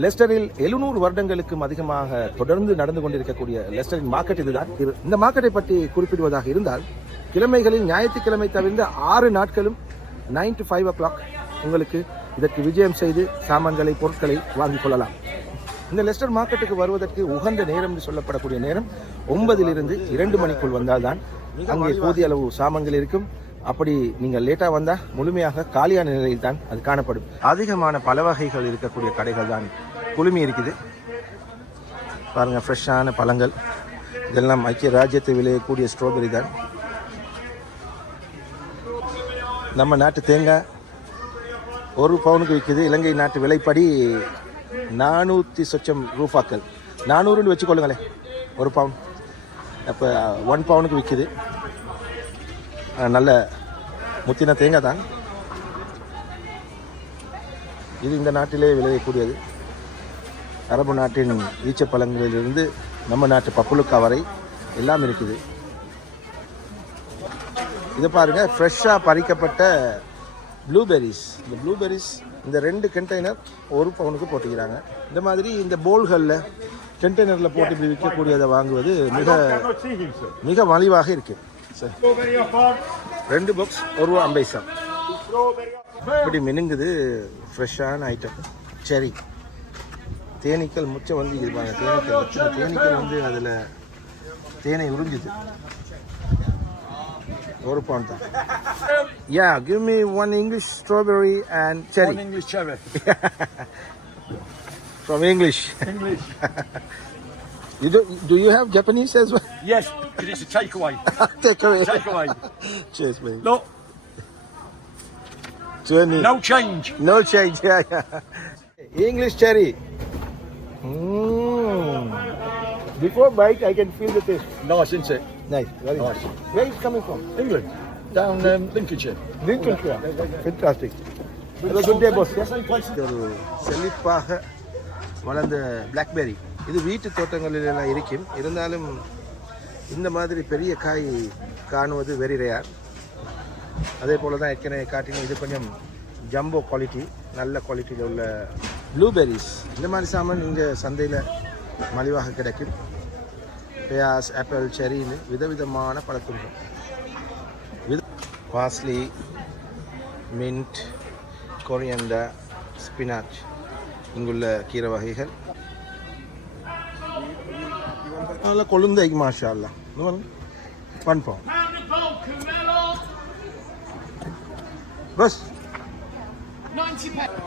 லெஸ்டரில் 700 வருடங்களுக்கும் அதிகமாக தொடர்ந்து நடந்து கொண்டிருக்கக்கூடிய லெஸ்டரின் மார்க்கெட் இதுதான். இந்த மார்க்கெட்டை பற்றி குறிப்பிடுவதாக இருந்தால், கிழமைகளில் ஞாயிற்றுக்கிழமை தவிர்ந்த 6 நாட்களும் 9 to 5 o'clock உங்களுக்கு இதற்கு விஜயம் செய்து சாமான்களை பொருட்களை வாங்கிக் கொள்ளலாம். இந்த லெஸ்டர் மார்க்கெட்டுக்கு வருவதற்கு உகந்த நேரம் என்று சொல்லப்படக்கூடிய நேரம் 9 to 2 மணிக்குள் வந்தால்தான் அங்கே போதிய அளவு சாமான்கள் இருக்கும். அப்படி நீங்கள் லேட்டா வந்தா முழுமையாக காலியான நிலையில் தான் அது காணப்படும். அதிகமான பல வகைகள் இருக்கக்கூடிய கடைகள் தான் குழுமி இருக்குது. பாருங்க, ஃப்ரெஷ்ஷான பழங்கள் இதெல்லாம் ஐக்கிய ராஜ்யத்தில் விளையக்கூடிய ஸ்ட்ராபெரி தான். நம்ம நாட்டு தேங்காய் 1 பவுனுக்கு விற்குது. இலங்கை நாட்டு விலைப்படி 400 சொச்சம் ரூபாக்கள், 400 வச்சுக்கொள்ளுங்களேன் 1 பவுன். அப்போ 1 பவுனுக்கு விற்குது. நல்ல முத்தின தேங்காய் தான் இது. இந்த நாட்டிலே விளையக்கூடியது. அரபு நாட்டின் ஈச்சப்பழங்களிலிருந்து நம்ம நாட்டு பப்புளுக்கா வரை எல்லாம் இருக்குது. இது பாருங்க, ஃப்ரெஷ்ஷாக பறிக்கப்பட்ட ப்ளூபெரிஸ். இந்த ப்ளூபெரிஸ் இந்த 2 கண்டெய்னர் 1 பவுனுக்கு போட்டுக்கிறாங்க. இந்த மாதிரி இந்த போல்களில் கண்டெய்னரில் போட்டு இப்படி விற்கக்கூடியதை வாங்குவது மிக மலிவாக இருக்குது. 2 பாக்ஸ் ₹1.50. இப்படி மினுங்குது ஃப்ரெஷ்ஷான ஐட்டம். சரி, தேனீக்கள் முச்சை வந்து இருப்பாங்க. தேனீக்கள் வந்து அதில் தேனை உறிஞ்சுது. 1 பவுண்ட் தான். Yeah, give me 1 English strawberry and cherry. 1 English cherry. From English. Do you have Japanese as well? Yes, because it's a takeaway. Takeaway. Takeaway. Cheers, mate. Look, 20. no change. No change. Yeah. English cherry. Before bite, I can feel the taste. Nice, isn't it? Nice. Very Nice. Where is it coming from? England, down Lincolnshire. Lincolnshire. Fantastic. Have a good day, boss. Yeah? ஒரு செழிப்பாக வளர்ந்த blackberry. இது வீட்டு தோட்டங்களிலெல்லாம் இருக்கும். இருந்தாலும் இந்த மாதிரி பெரிய காய் காணுவது வெரி ரேர். அதே போல் தான் ஏற்கனவே காட்டினோம். இது கொஞ்சம் ஜம்போ குவாலிட்டி, நல்ல குவாலிட்டியில் உள்ள ப்ளூபெரிஸ். இந்த மாதிரி சாமான் இங்கே சந்தையில் மலிவாக கிடைக்கும். பியாஸ், ஆப்பிள், செரின்னு விதவிதமான பழத்துங்கள். பார்ஸ்லி, மின்ட், கொரியண்டர், ஸ்பினாச், இங்குள்ள கீரை வகைகள். நல்லா கொழுந்தைக்கு மாஷா அல்லாஹ். 1 pound. Bus 90 pounds.